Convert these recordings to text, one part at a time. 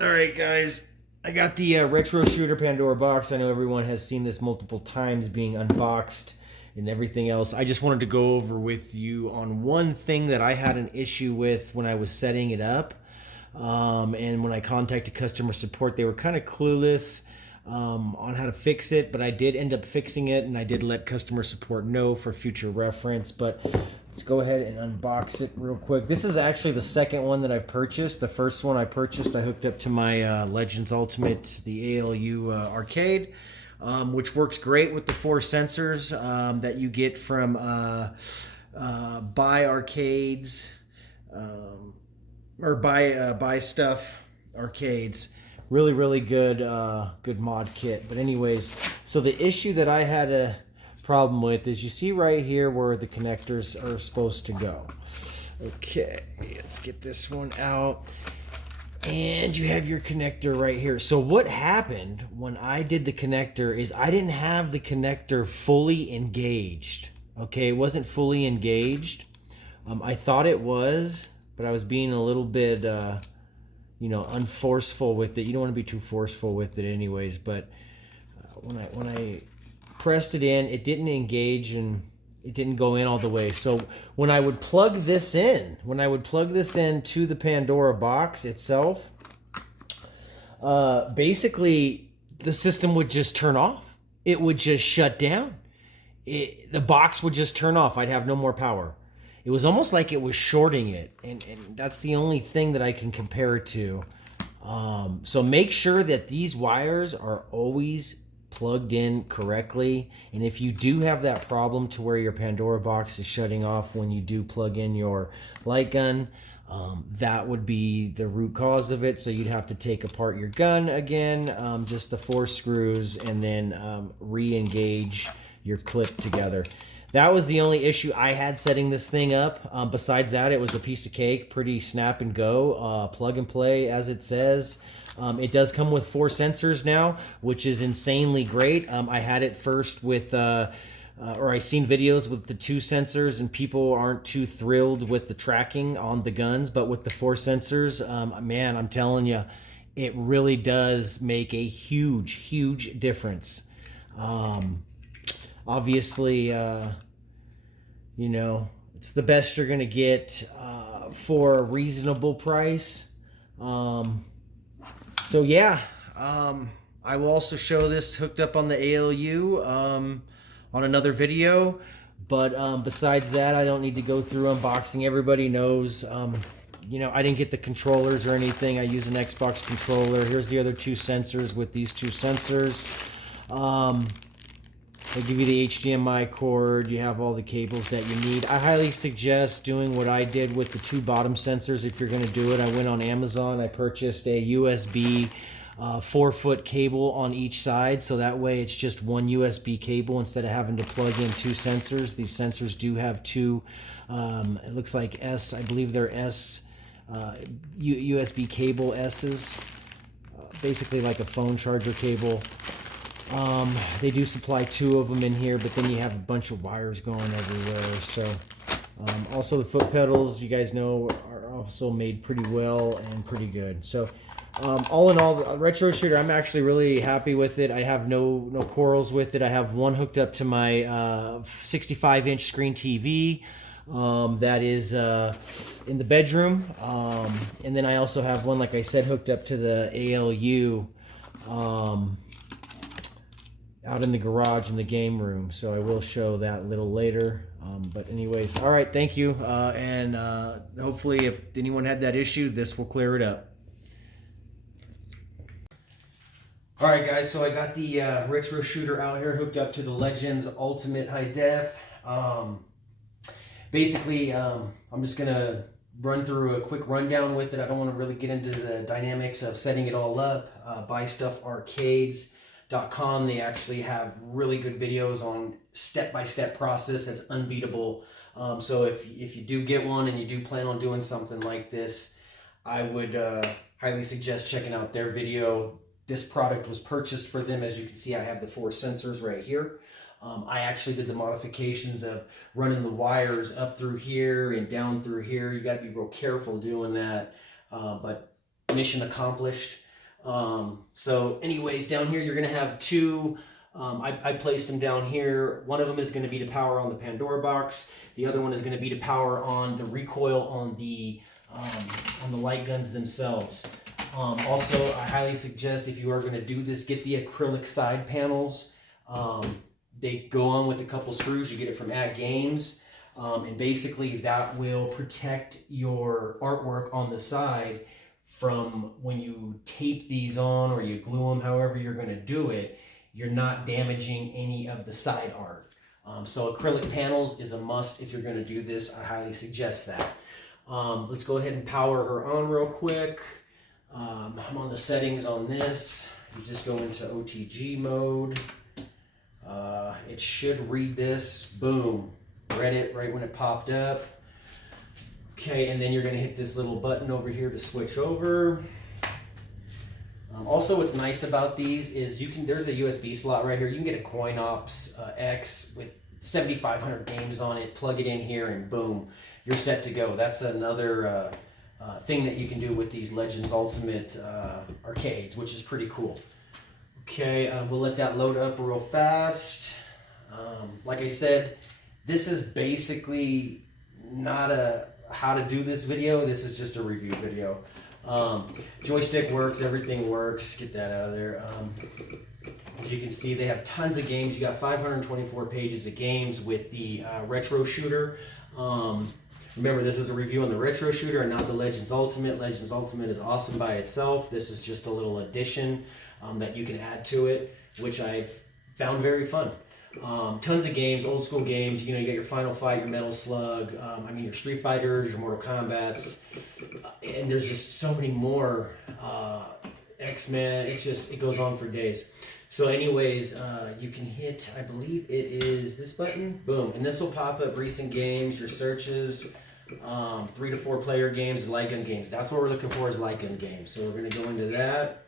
All right, guys. I got the retro shooter Pandora box. I know everyone has seen this multiple times being unboxed and everything else. I just wanted to go over with you on one thing that I had an issue with when I was setting it up. And when I contacted customer support, they were kind of clueless on how to fix it, but I did end up fixing it, and I did let customer support know for future reference. But let's go ahead and unbox it real quick. This is actually the second one that I've purchased. The first one I purchased, I hooked up to my Legends Ultimate, the ALU arcade, which works great with the 4 sensors that you get from Buy Arcades. Or buy stuff arcades. Really good good mod kit. But anyways, so the issue that I had a problem with is, you see right here where the connectors are supposed to go. Okay, let's get this one out. And you have your connector right here. So what happened when I did the connector is I didn't have the connector fully engaged. Okay, it wasn't fully engaged. I thought it was, but I was being a little bit, unforceful with it. You don't want to be too forceful with it anyways, but when I pressed it in, it didn't engage and it didn't go in all the way. So when I would plug this in, to the Pandora box itself, basically the system would just turn off. It would just shut down. The box would just turn off. I'd have no more power. It was almost like it was shorting it, and that's the only thing that I can compare it to. So make sure that these wires are always plugged in correctly. And if you do have that problem to where your Pandora box is shutting off when you do plug in your light gun, that would be the root cause of it. So you'd have to take apart your gun again, just the 4 screws, and then re-engage your clip together. That was the only issue I had setting this thing up. Besides that, it was a piece of cake, pretty snap and go, plug and play as it says. It does come with 4 sensors now, which is insanely great. I had it first with, I seen videos with the 2 sensors, and people aren't too thrilled with the tracking on the guns. But with the 4 sensors, man, I'm telling you, it really does make a huge difference. Obviously, it's the best you're going to get for a reasonable price. So yeah, I will also show this hooked up on the ALU on another video. But besides that, I don't need to go through unboxing. Everybody knows, I didn't get the controllers or anything. I use an Xbox controller. Here's the other 2 sensors with these 2 sensors. They give you the HDMI cord. You have all the cables that you need. I highly suggest doing what I did with the 2 bottom sensors if you're going to do it. I went on Amazon. I purchased a USB 4-foot cable on each side, so that way it's just one USB cable instead of having to plug in 2 sensors. These sensors do have 2, it looks like I believe they're USB cable S's, basically like a phone charger cable. They do supply 2 of them in here, but then you have a bunch of wires going everywhere. So also the foot pedals, you guys know, are also made pretty well and pretty good. So all in all, the retro shooter, I'm actually really happy with it. I have no quarrels with it. I have one hooked up to my 65-inch screen TV that is in the bedroom, and then I also have one, like I said, hooked up to the ALU out in the garage in the game room. So I will show that a little later. But anyways, all right, thank you. And hopefully if anyone had that issue, this will clear it up. All right, guys, so I got the retro shooter out here hooked up to the Legends Ultimate High Def. Basically, I'm just going to run through a quick rundown with it. I don't want to really get into the dynamics of setting it all up. Buy Stuff Arcades. They actually have really good videos on step-by-step process that's unbeatable. So if you do get one and you do plan on doing something like this, I would highly suggest checking out their video. This product was purchased for them. As you can see, I have the 4 sensors right here. I actually did the modifications of running the wires up through here and down through here. You got to be real careful doing that, but mission accomplished. So anyways, down here you're going to have two. I placed them down here. One of them is going to be to power on the Pandora box. The other one is going to be to power on the recoil on the light guns themselves. Also, I highly suggest if you are going to do this, get the acrylic side panels. They go on with a couple screws. You get it from At Games. And basically that will protect your artwork on the side from when you tape these on or you glue them, however you're going to do it, you're not damaging any of the side art. So acrylic panels is a must if you're going to do this. I highly suggest that. Let's go ahead and power her on real quick. I'm on the settings on this. You just go into OTG mode. It should read this. Boom. Read it right when it popped up. Okay, and then you're going to hit this little button over here to switch over. Also, what's nice about these is there's a USB slot right here. You can get a CoinOps X with 7,500 games on it, plug it in here, and boom, you're set to go. That's another thing that you can do with these Legends Ultimate arcades, which is pretty cool. Okay, we'll let that load up real fast. Like I said, this is basically not a how to do this video. This is just a review video. Joystick works, everything works. Get that out of there. As you can see, they have tons of games. You got 524 pages of games with the retro shooter. Remember, this is a review on the retro shooter and not the Legends Ultimate. Legends Ultimate is awesome by itself. This is just a little addition that you can add to it, which I've found very fun. Tons of games, old school games. You know, you got your Final Fight, your Metal Slug, your Street Fighters, your Mortal Kombats, and there's just so many more. X-Men. It goes on for days. So, anyways, you can hit, I believe it is this button, boom, and this will pop up recent games, your searches, 3 to 4 player games, light gun games. That's what we're looking for is light gun games. So we're gonna go into that.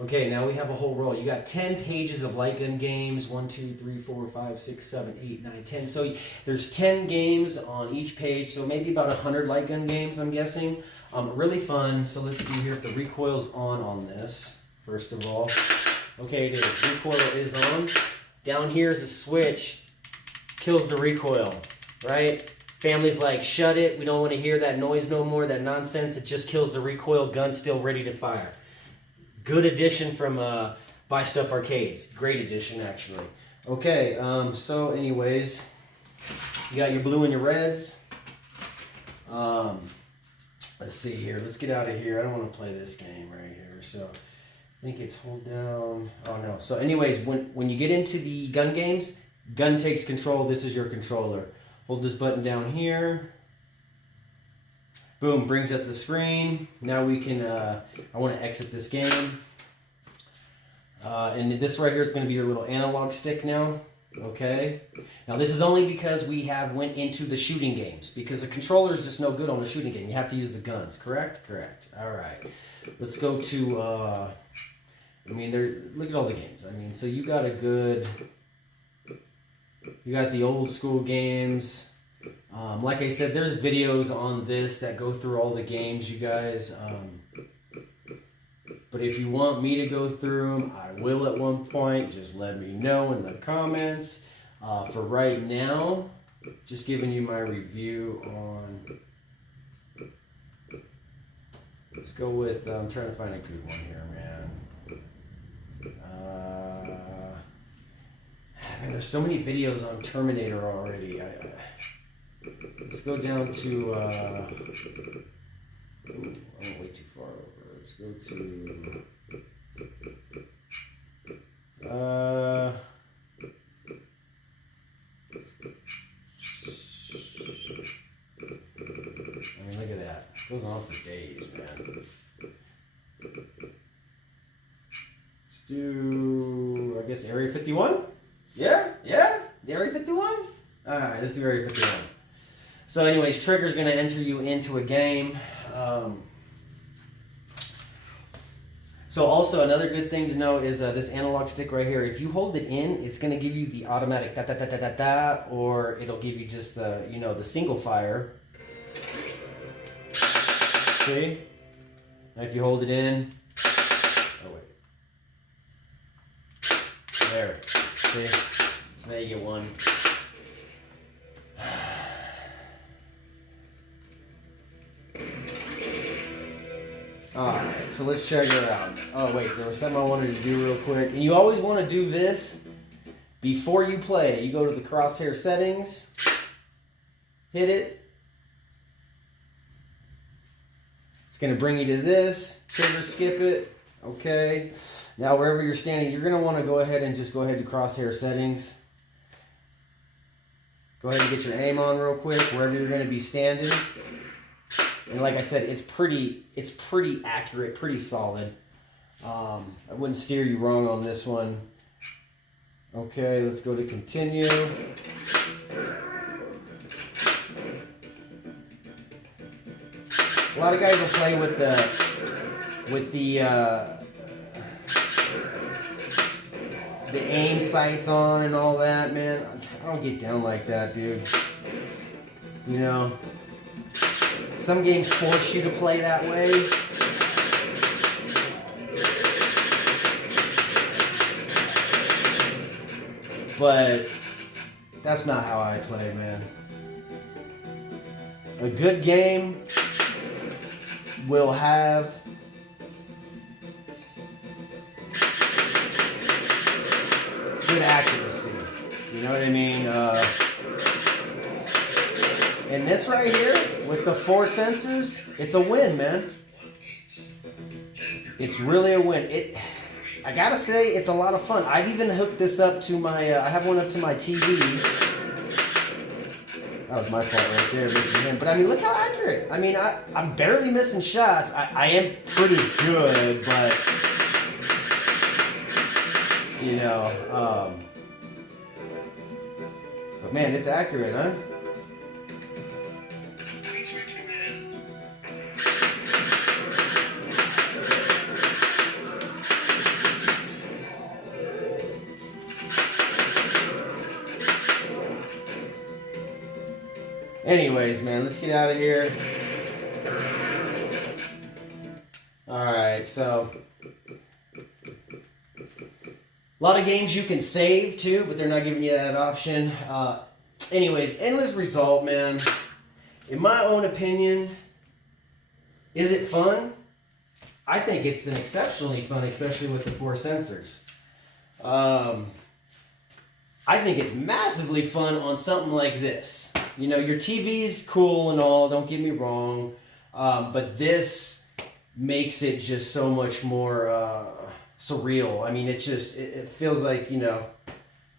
Okay, now we have a whole row. You got 10 pages of light gun games. 1, 2, 3, 4, 5, 6, 7, 8, 9, 10. So there's 10 games on each page. So maybe about 100 light gun games, I'm guessing. Really fun. So let's see here if the recoil's on this, first of all. Okay, it is. Recoil is on. Down here is a switch. Kills the recoil, right? Family's like, shut it. We don't want to hear that noise no more, that nonsense. It just kills the recoil. Gun still ready to fire. Good addition from Buy Stuff Arcades. Great addition, actually. Okay, so anyways, you got your blue and your reds. Let's see here. Let's get out of here. I don't want to play this game right here. So I think it's hold down. Oh, no. So anyways, when you get into the gun games, gun takes control. This is your controller. Hold this button down here. Boom, brings up the screen. Now we can, I want to exit this game. And this right here is going to be your little analog stick now. Okay. Now this is only because we went into the shooting games. Because the controller is just no good on the shooting game. You have to use the guns, correct? Correct. All right. Let's go to, look at all the games. So you got you got the old school games. Like I said, there's videos on this that go through all the games, you guys. But if you want me to go through them, I will at one point. Just let me know in the comments. For right now, just giving you my review on... Let's go with... I'm trying to find a good one here, man. There's so many videos on Terminator already. Let's go down to, I went way too far over. Let's go to, look at that. It goes on for days, man. Let's do, I guess, Area 51? Yeah? Area 51? Alright, let's do Area 51. So anyways, trigger's going to enter you into a game. So also another good thing to know is this analog stick right here. If you hold it in, it's going to give you the automatic da da da da da da, or it'll give you just the the single fire. See? Now if you hold it in, Oh, wait. There. See? So now you get one. Alright, so let's check her out. Oh wait, there was something I wanted to do real quick. And you always want to do this before you play. You go to the crosshair settings, hit it. It's going to bring you to this. Trigger skip it. Okay. Now wherever you're standing, you're going to want to go ahead and just go ahead to crosshair settings. Go ahead and get your aim on real quick, wherever you're going to be standing. And like I said, it's pretty accurate, pretty solid. I wouldn't steer you wrong on this one. Okay, let's go to continue. A lot of guys will play with the aim sights on and all that, man. I don't get down like that, dude. You know, some games force you to play that way. But that's not how I play, man. A good game will have good accuracy. You know what I mean? And this right here, with the 4 sensors, it's a win, man. It's really a win. I gotta say, it's a lot of fun. I've even hooked this up to my, I have one up to my TV. That was my fault right there, missing him. But I mean, look how accurate. I mean, I'm barely missing shots. I am pretty good, but, you know, but man, it's accurate, huh? Anyways, man, let's get out of here. Alright, so a lot of games you can save too, but they're not giving you that option. Anyways, endless result, man. In my own opinion, is it fun? I think it's an exceptionally fun, especially with the 4 sensors. I think it's massively fun on something like this. You know, your TV's cool and all, don't get me wrong, but this makes it just so much more surreal. I mean, it feels like, you know,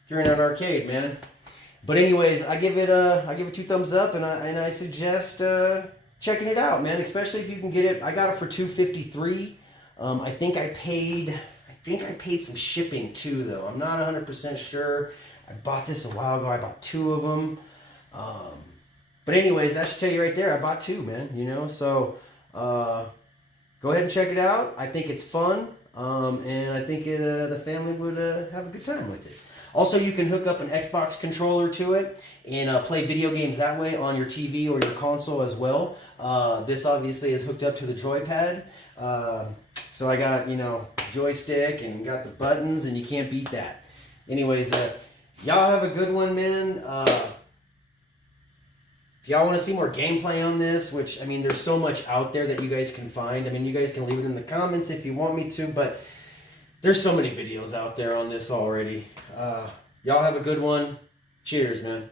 you're in an arcade, man. But anyways, I give it 2 thumbs up, and I suggest checking it out, man. Especially if you can get it. I got it for $253. I think I paid some shipping too, though. I'm not 100% sure. I bought this a while ago. I bought 2 of them. But anyways, that should tell you right there. I bought 2, man. You know, so go ahead and check it out. I think it's fun, and I think the family would have a good time with it. Also, you can hook up an Xbox controller to it and play video games that way on your TV or your console as well. This obviously is hooked up to the joypad. So I got, you know, joystick and got the buttons, and you can't beat that. Anyways, y'all have a good one, man. If y'all want to see more gameplay on this, which, I mean, there's so much out there that you guys can find. I mean, you guys can leave it in the comments if you want me to, but there's so many videos out there on this already. Y'all have a good one. Cheers, man.